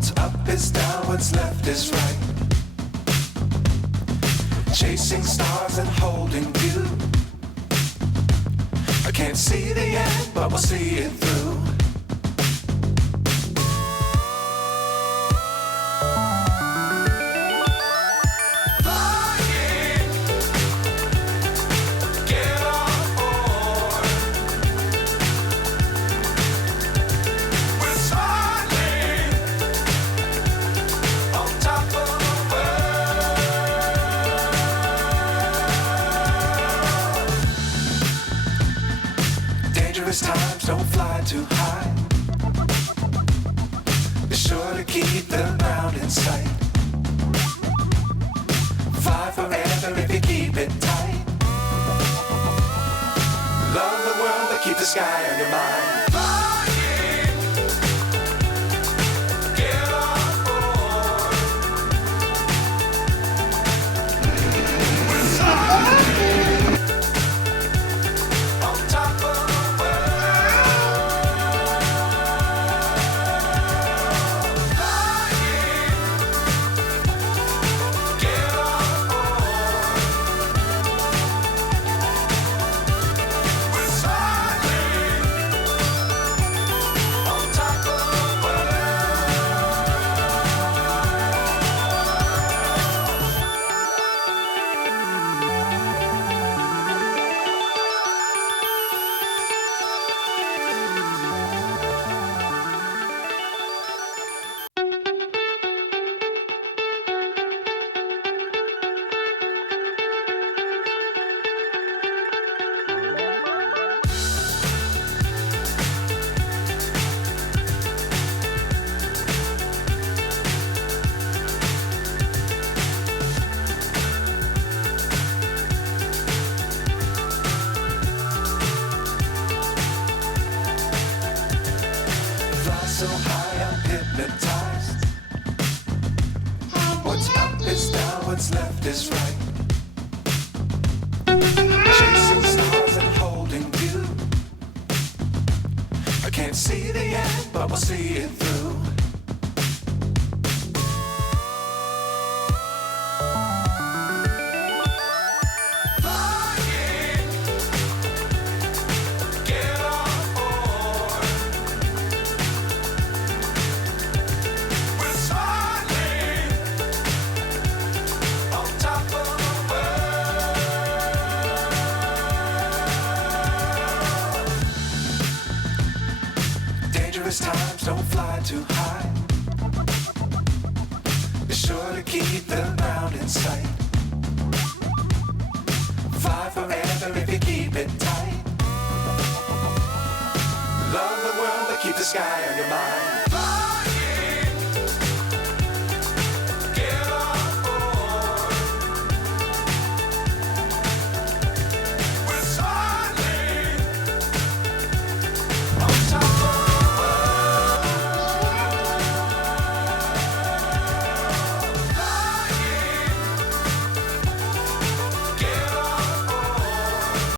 What's up is down, what's left is right. Chasing stars and holding you. I can't see the end, but we'll see it through. Times don't fly too high. Be sure to keep the ground in sight. Fly forever if you keep it tight. Love the world but keep the sky on your mind. So high I'm hypnotized. What's up is down, what's left is right. Chasing stars and holding you. I can't see the end, but we'll see it through. Times don't fly too high. Be sure to keep the ground in sight. Fly forever if you keep it tight. Love the world but keep the sky on your mind.